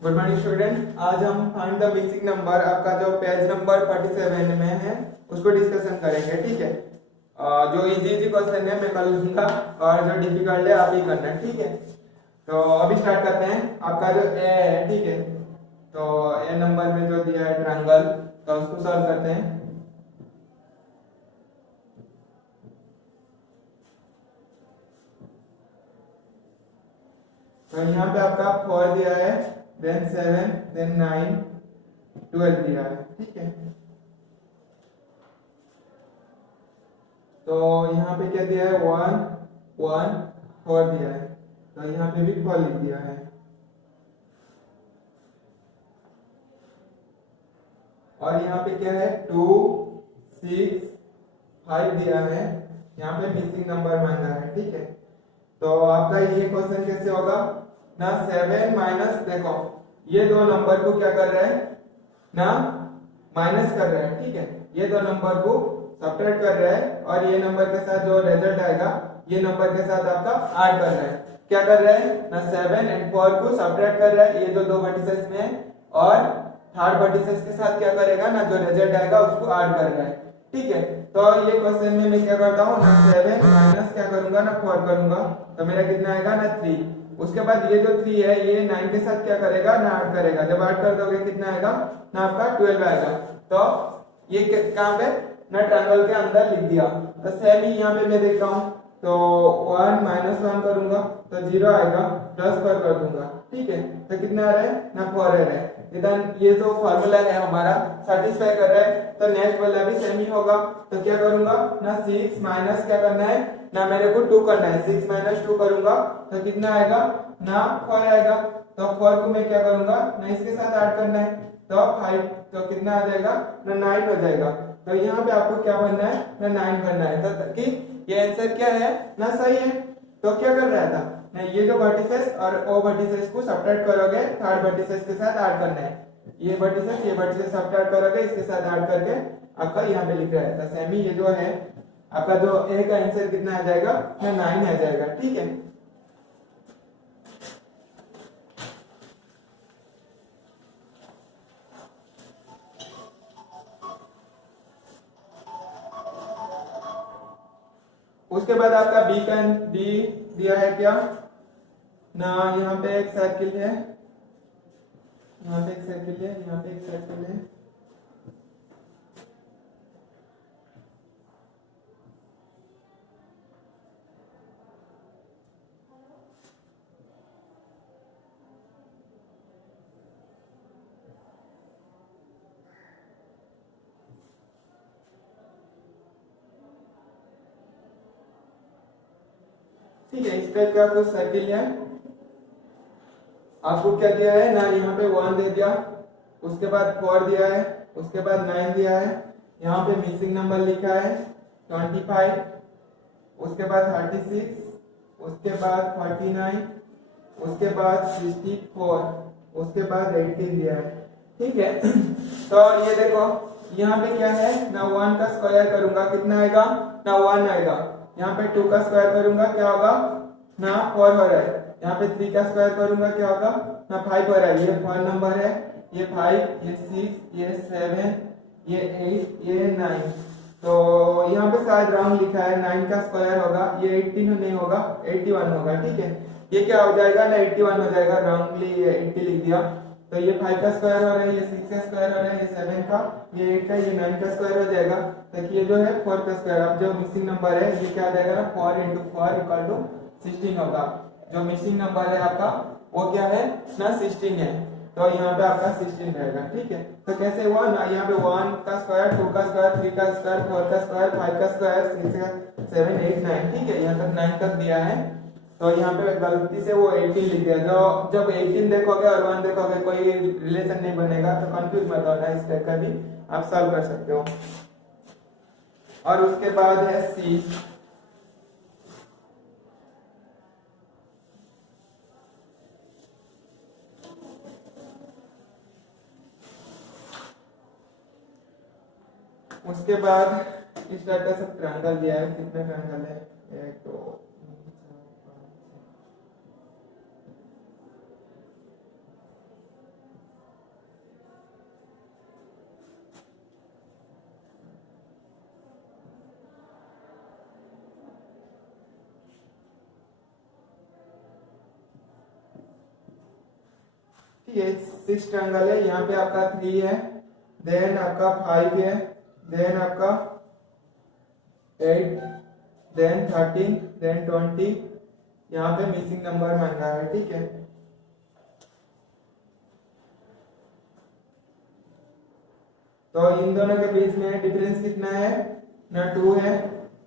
Good morning student. आज हम find the missing number, आपका जो पेज नंबर 47 में है उसको डिस्कशन करेंगे। ठीक है, जो इजी क्वेश्चन है मैं कर लूंगा और जो डिफिकल्ट है आप ही करना। ठीक है, तो अभी स्टार्ट करते हैं। आपका जो ए है, ठीक है, तो ए नंबर में जो दिया है ट्रायंगल, तो उसको सॉल्व करते हैं। तो यहाँ पे आपका 4 दिया है, देन 7, देन 9, 12 दिया है। ठीक है, तो यहाँ पे क्या दिया है, 1, 1, 4 दिया है, तो यहाँ पे भी 4 लिख दिया है। और यहाँ पे क्या है, 2, 6, 5 दिया है, यहाँ पे मिसिंग नंबर मांगा है। ठीक है, तो आपका ये क्वेश्चन कैसे होगा ना, 7 माइनस, देखो ये दो नंबर को क्या कर रहे हैं ना, माइनस कर रहे हैं। ठीक है, ये दो नंबर को सब्ट्रैक्ट कर रहे हैं और ये नंबर के साथ जो रिजल्ट आएगा ये नंबर के साथ आपका ऐड कर रहे हैं। क्या कर रहे हैं ना, 7 एंड 4 को सब्ट्रैक्ट कर रहे हैं, ये जो दो वर्टिसेस में है, और थर्ड वर्टिसेस के साथ क्या करेगा ना, जो रिजल्ट आएगा उसको ऐड कर रहा है। ठीक है, तो ये क्वेश्चन में मैं क्या करता हूँ ना, 7 माइनस क्या करूंगा ना, 4 करूंगा, तो मेरा कितना आएगा ना, 3। उसके बाद ये जो 3 है ये 9 के साथ क्या करेगा ना, ऐड करेगा। जब ऐड कर दोगे कितना आएगा ना, आपका 12 आएगा। तो ये कहाँ पे ना, ट्रायंगल के अंदर लिख दिया। तो सेम ही यहाँ पे मैं देख रहा हूँ, तो 1 माइनस 1 करूंगा तो 0 आएगा, प्लस 4 कर दूंगा। ठीक है, तो कितना आ रहा है ना, 4 आ रहा है। इधर ये जो फॉर्मूला है हमारा सेटिस्फाई कर रहा है, तो नेक्स्ट वाला भी सेम ही होगा। तो क्या करूंगा ना, 6 माइनस क्या करना है ना, मेरे को 2 करना है। 6 माइनस 2 करूंगा तो कितना आएगा ना, 4 आएगा। तो 4 को मैं क्या करूंगा ना, इसके साथ ऐड करना है, तो 5, तो कितना आ जाएगा ना, 9 हो जाएगा। तो यहाँ पे आपको क्या बनना है ना, 9 बनना है। तो ताकि ये आंसर क्या है ना, सही है। तो क्या कर रहा था ना, ये जो वर्टिसेस और ओ वर्टिसेस को सब्ट्रैक्ट करोगे, थर्ड वर्टिसेस के साथ ऐड करना है। ये वर्टिसेस सब्ट्रैक्ट करोगे, इसके साथ ऐड करके आपका यहाँ पे लिख रहा है। तो सेमी ये जो है आपका जो ए का आंसर कितना आ जाएगा ना, 9 आ जाएगा। ठीक है, उसके बाद आपका बी दिया है क्या ना, यहाँ पे एक सर्किल है, यहाँ पे एक सर्किल है, यहाँ पे एक सर्किल है। ठीक है, इस टाइप का कुछ सर्किल है। आपको क्या दिया है ना, यहाँ पे 1 दे दिया, उसके बाद 4 दिया है, उसके बाद 9 दिया है, यहाँ पे मिसिंग नंबर लिखा है 25, उसके बाद 36, उसके बाद 49, उसके बाद 64, उसके बाद 18 दिया है। ठीक है, तो ये देखो यहाँ पे क्या है ना, 1 का स्क्वायर करूंगा कितना आएगा ना, 1 आएगा। यहाँ पे 2 का स्क्वायर करूंगा क्या होगा ना, 4 हो रहा है। यहाँ पे 3 का स्क्वायर करूंगा क्या होगा ना, 5 हो रहा है। ये 4 नंबर है, ये 5, ये 6, ये 7, ये 8, ये 9। तो यहाँ पे शायद रॉन्ग लिखा है, 9 का स्क्वायर होगा, ये 18 नहीं होगा, 81 होगा। ठीक है, ये क्या हो जाएगा ना, 81 हो जाएगा, रॉन्गली 80 लिख दिया। तो ये 5 का स्क्वायर हो रहा है, ये 6 का स्क्वायर हो रहा है, ये 7 का, ये 8 का, ये 9 का स्क्वायर हो जाएगा। तो ये जो है 4 का स्क्वायर, अब जो मिसिंग नंबर है ये क्या आ जाएगा ना, 4 × 4 = 16 होगा। जो मिसिंग नंबर है आपका वो क्या है ना, 16 है। तो यहाँ पे आपका 16 रहेगा। ठीक है, तो कैसे हुआ ना, यहाँ पे 1 का स्क्वायर, 2 का स्क्वायर, 3 का स्क्वायर, 4 का स्क्वायर, 5 का स्क्वायर, 6 का, 7, 8, 9। ठीक है, यहाँ तक 9 तक दिया है। तो यहाँ पे गलती से वो 18 लिख दिया। जो जब 18 देखोगे और 1 देखोगे कोई रिलेशन नहीं बनेगा, तो कंफ्यूज मत होना, इस टाइप का भी आप सॉल्व कर सकते हो। और उसके बाद है सी। उसके बाद इस टाइप का सब ट्रायंगल दिया है। कितने ट्रायंगल है, 1, 2, 3, 4, 5, 6। ठीक है, 6 ट्रायंगल है। यहाँ पे आपका 3 है, देन आपका 5 है, देन आपका 8, देन 13, देन 20। यहाँ पे मिसिंग नंबर मांगा है, ठीक है। तो इन दोनों के बीच में डिफरेंस कितना है ना 2 है।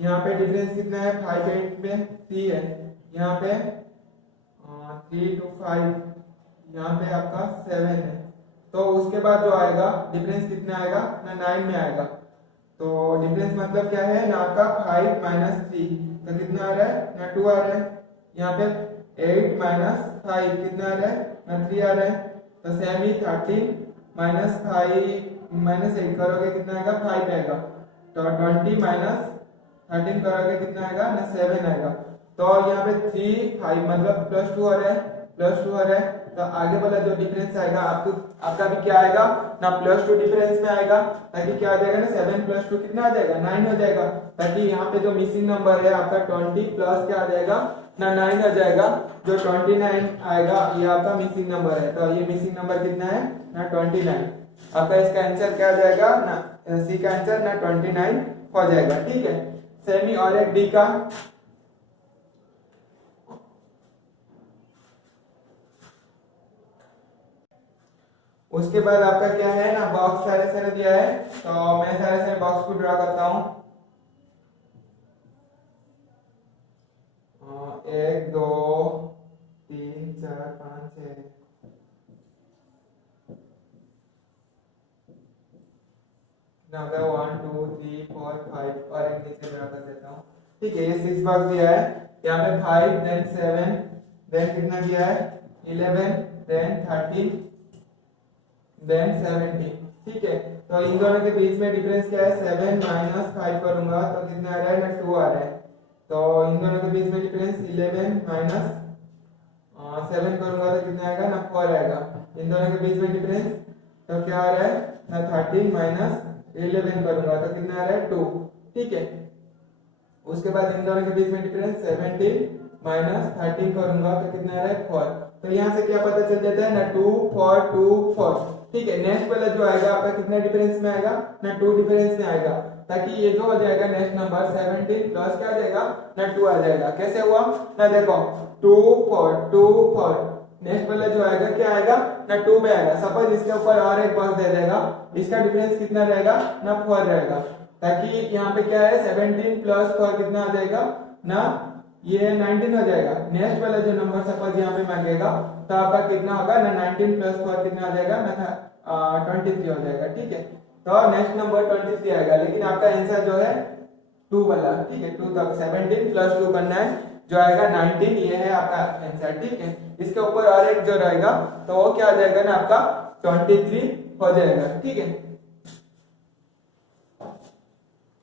यहाँ पे डिफरेंस कितना है 5 8 में 3 है। यहाँ पे 3 to 5, यहाँ पे आपका 7 है। तो उसके बाद जो आएगा डिफरेंस कितना आएगा ना 9 में आएगा। तो डिफरेंस मतलब क्या है ना आपका 5 माइनस 3, तो कितना आ रहा है ना 2 आ रहा है। यहाँ पे 8 माइनस 5 कितना आ रहा है ना 3 आ रहा है। तो सेम ही 13 माइनस 5 माइनस 8 करोगे कितना आएगा 5 आएगा। तो 20 माइनस 13 करोगे कितना आएगा ना 7 आएगा। तो यहाँ पे 3 5 मतलब +2 आ रहा है, +2 आ रहा है। तो आगे वाला जो डिफरेंस आएगा आपका भी क्या आएगा ना +2 डिफरेंस में आएगा, ताकि क्या आ जाएगा ना 7 + 2 कितना आ जाएगा 9 हो जाएगा। ताकि यहाँ पे जो मिसिंग नंबर है आपका 20 प्लस क्या आ जाएगा ना 9 आ जाएगा। जो 29 आएगा ये आपका मिसिंग नंबर है। तो ये मिसिंग नंबर कितना है ना 29। आपका इसका आंसर क्या आ जाएगा ना सी का आंसर ना 29 हो जाएगा, ठीक है। सेमी और एक डी का उसके बाद आपका क्या है ना बॉक्स सारे सारे दिया है। तो मैं सारे सारे बॉक्स को ड्रा करता हूं। 1 2 3 4 5 6 नंबर 1 2 3 4 5 और एक नीचे ड्रा कर देता हूँ, ठीक है। ये 6 बॉक्स दिया है। यहाँ पे 5 देन 7 देन कितना दिया है 11 देन 13 देन 17, ठीक है। तो इन दोनों के बीच में डिफरेंस क्या है 7 माइनस 5 करूंगा तो कितना आ रहा है ना 2 आ रहा है। तो इन दोनों के बीच में डिफरेंस 11 माइनस 7 करूंगा तो कितना आएगा ना 4 आएगा। इन दोनों के बीच में डिफरेंस तो क्या आ रहा है ना 13 माइनस 11 करूंगा तो कितना आ रहा है 2, ठीक है। उसके बाद इन दोनों के बीच में डिफरेंस 17 माइनस 13 करूंगा तो कितना आ रहा है 4। तो यहाँ से क्या पता चल जाता है ना 2 4 2 4, ठीक है। नेक्स्ट वाला जो आएगा आपका कितना डिफरेंस में आएगा ना 2 डिफरेंस में आएगा, ताकि ये जो हो जाएगा नेक्स्ट नंबर 17 प्लस क्या आ जाएगा ना 2 आ जाएगा। कैसे हुआ ना देखो 2 4 2 4, नेक्स्ट वाला जो आएगा क्या आएगा ना 2 में आएगा। सपोज इसके ऊपर और एक बॉक्स दे देगा, इसका डिफरेंस कितना रहेगा ना 4 रहेगा, ताकि यहाँ पे क्या है 17 प्लस 4 कितना आ जाएगा ना ये 19 हो जाएगा। नेक्स्ट वाला जो नंबर सपोज यहाँ पे मांगेगा तो आपका कितना होगा ना 19 प्लस 4 कितना आ जाएगा ना 23 हो जाएगा, ठीक है। तो नेक्स्ट नंबर 23 आएगा, लेकिन आपका आंसर जो है 2 वाला, ठीक है। 2 तक 17 प्लस 2 करना है, जो आएगा 19, ये है आपका आंसर, ठीक है। इसके ऊपर और एक जो रहेगा तो वो क्या आ जाएगा ना आपका 23 हो जाएगा, ठीक है।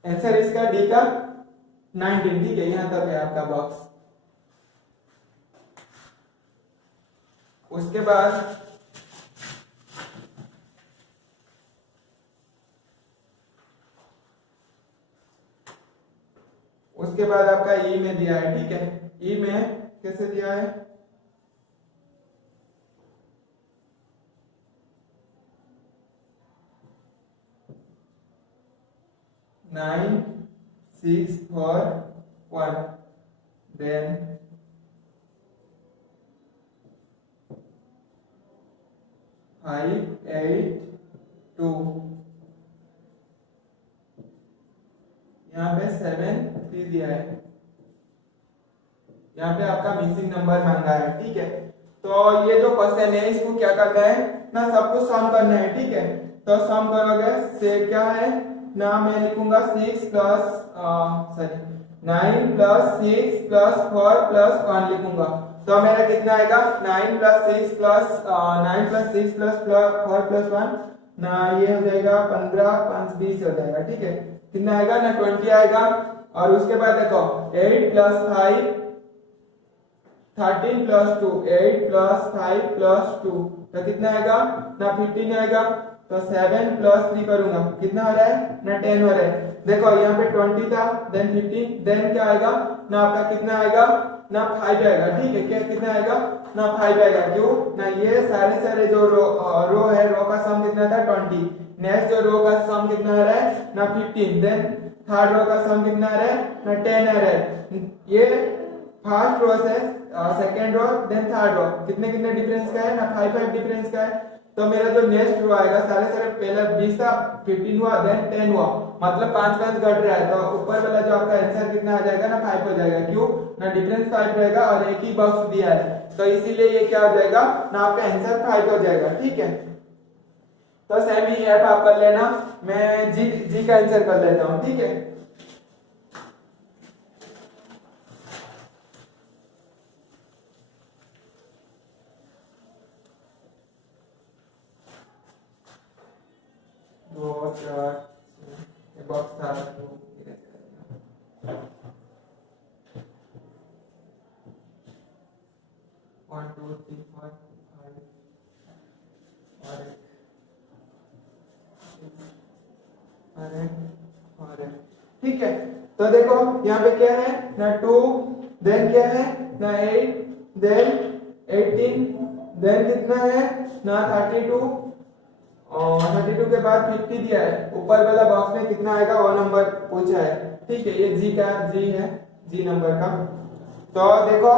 आंसर इसका डी का 19, ठीक है। यहां तक है आपका बॉक्स। उसके बाद आपका ई में दिया है, ठीक है। ई में कैसे दिया है 9 6 4 1 then 5 8 2, यहाँ पे 7 3 दिया है। यहाँ पे आपका मिसिंग नंबर मांगा है, ठीक है। तो ये जो क्वेश्चन है इसको क्या करना है ना सबको सम करना है, ठीक है। तो सम करोगे से क्या है ना मैं लिखूंगा 6 प्लस 9 प्लस 6 प्लस 4 प्लस 1 लिखूंगा। तो मेरा कितना आएगा 9 प्लस 6 प्लस 4 प्लस 1 ना ये हो जाएगा 15 5 20 हो जाएगा, ठीक है। कितना आएगा ना 20 आएगा। और उसके बाद देखो 8 प्लस 5 13 प्लस 2 8 प्लस 5 प्लस 2 तो कितना आएगा ना 15 आएगा। तो 7 प्लस 3 करूंगा कितना आ रहा है ना 10 हो रहा है। देखो यहाँ पे 20 था देन 15 देन क्या आएगा ना आपका कितना आएगा ना 5 आएगा, ठीक है। क्या कितना आएगा ना 5 आएगा, क्यों ना ये सारे जो रो है, रो का सम कितना था 20। नेक्स्ट जो रो का सम कितना आ रहा है ना 15। देन थर्ड रो का सम कितना आ रहा है ना 10 आ रहा है। ये फर्स्ट रो से second row then third row कितने कितने डिफरेंस का है ना 5 डिफरेंस का है। तो मेरा जो नेक्स्ट रो आएगा सारे पहले 20 था, 15 हुआ, देन 10 हुआ, मतलब 5 घट रहा है। तो ऊपर वाला जो आपका आंसर कितना आ जाएगा ना 5 हो जाएगा, क्यों ना डिफरेंस 5 रहेगा और एक ही बॉक्स दिया है, तो इसीलिए ये क्या हो जाएगा ना आपका आंसर 5 हो जाएगा, ठीक है। तो सेम ही ऐप आप कर लेना, मैं जी का आंसर कर लेता हूँ, ठीक है। दो चार बॉक्स था तो 1 2 3 4 5 और ठीक है। तो देखो यहाँ पे क्या है ना 2, देन क्या है ना 8, देन 18, देन कितना है ना 32 और 32 के बाद 50 दिया है। ऊपर वाला बॉक्स में कितना आएगा वो नंबर पूछा है, ठीक है। ये जी है, जी नंबर का। तो देखो,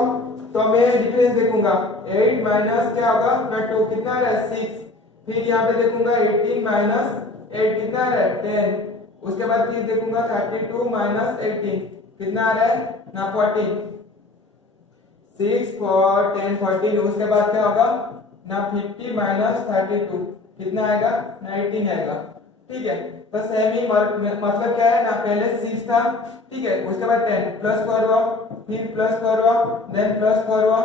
तो मैं डिफरेंस देखूंगा 8 माइनस क्या होगा ना 2 कितना आ रहा है 6। फिर यहाँ पे देखूंगा 18 माइनस 8 कितना आ रहा है 10। उसके बाद फिर देखूंगा 32 माइनस 18 कितना आ रहा है ना 14। 6 4 10 14। उसके बाद क्या होगा ना 50 माइनस 32 कितना आएगा ना 18 आएगा, ठीक है। तो सेम ही मतलब क्या है ना पहले 6 था, ठीक है, उसके बाद 10 प्लस 4 हुआ, फिर प्लस 4 हुआ, देन प्लस 4 हुआ,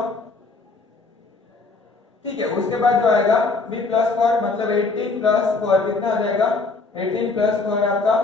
ठीक है। उसके बाद जो आएगा भी प्लस 4 मतलब 18 प्लस 4 कितना आ जाएगा 18 प्लस 4 आपका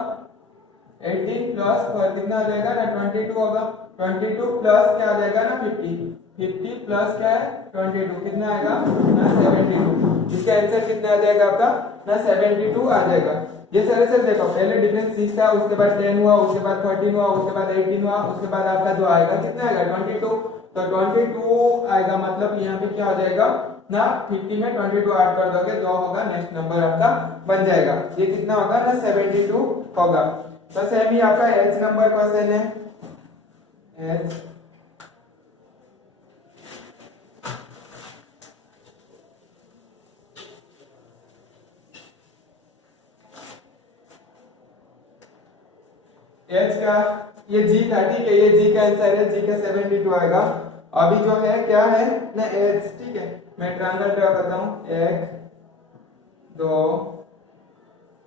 18 प्लस 4 कितना आ जाएगा ना 22 होगा। 22 प्लस क्या आ जाएगा ना 50 प्लस क्या है 22 कितना आएगा ना 72। इसका आंसर कितना आ जाएगा आपका ना 72 आ जाएगा। ये सारे से देखो पहले डिफरेंस 6 था, उसके बाद 10 हुआ, उसके बाद 13 हुआ, उसके बाद 18 हुआ, उसके बाद आपका जो आएगा कितना आएगा 22। तो 22 आएगा, मतलब यहाँ पे क्या हो जाएगा ना 50 में 22 ऐड कर दोगे जो होगा नेक्स्ट नंबर आपका बन जाएगा। ये कितना होगा ना 72 होगा। तो सेम ही आपका एच नंबर क्वेश्चन है, एच एच का ये जी था, ठीक है, ये जी का आंसर है, जी का 72 आएगा। अभी जो है क्या है ना एच, ठीक है, मैं ट्रायंगल ड्रा करता हूँ 1 2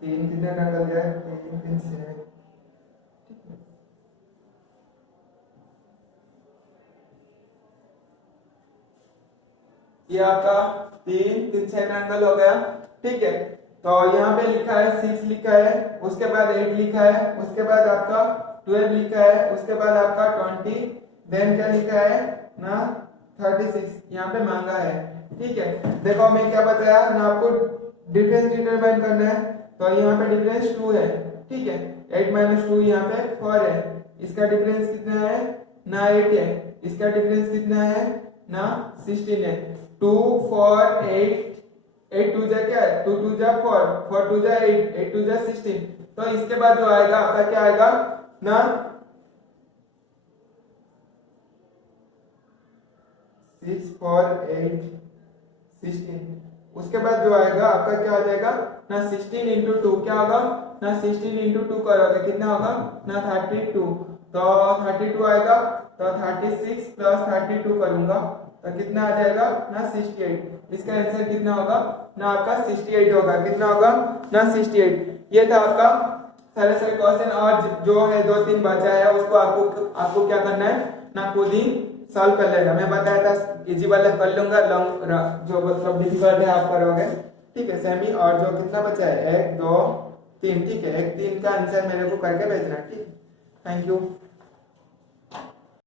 3 कितने ट्रायंगल गए 3 3 6, ये आपका 3 3 6 ट्रायंगल हो गया, ठीक है। तो यहाँ पे लिखा है 6 लिखा है, उसके बाद 8 लिखा है, उसके बाद आपका 12 लिखा है, उसके बाद आपका 20, देन क्या लिखा है ना 36 यहाँ पे मांगा है, ठीक है। देखो मैं क्या बताया ना आपको डिफरेंस डिटरमाइन करना है। तो यहाँ पे डिफरेंस 2 है, ठीक है, 8 माइनस 2 यहाँ पे 4 है। इसका डिफरेंस कितना है ना 8 है, इसका डिफरेंस कितना है ना 16 है। 2 4 8 8 2 जा क्या है 2 2 जा 4 4 2 जा 8 8 2 जा 16। तो इसके बाद जो आएगा आपका क्या आएगा ना 6 4 8 16। उसके बाद जो आएगा आपका क्या हो जाएगा ना 16 इंटू 2 क्या होगा ना 16 इंटू 2 करोगे कितना होगा ना 32। तो 32 आएगा, तो 36 प्लस 32 करूंगा तो कितना आ जाएगा ना 68। इसका आंसर कितना होगा ना आपका 68 होगा, कितना होगा ना 68। ये था आपका सारे क्वेश्चन, और जो है 2-3 बचा है उसको आपको क्या करना है ना खुद ही सॉल्व कर लेना। मैं बताया था इजी वाला कर लूंगा, लॉन्ग जो मतलब डिफिकल्ट है आप करोगे, ठीक है सेमी। और जो कितना बचा है 1 2 3, ठीक है, 1 3 का आंसर मेरे को करके भेजना, ठीक है। Thank you.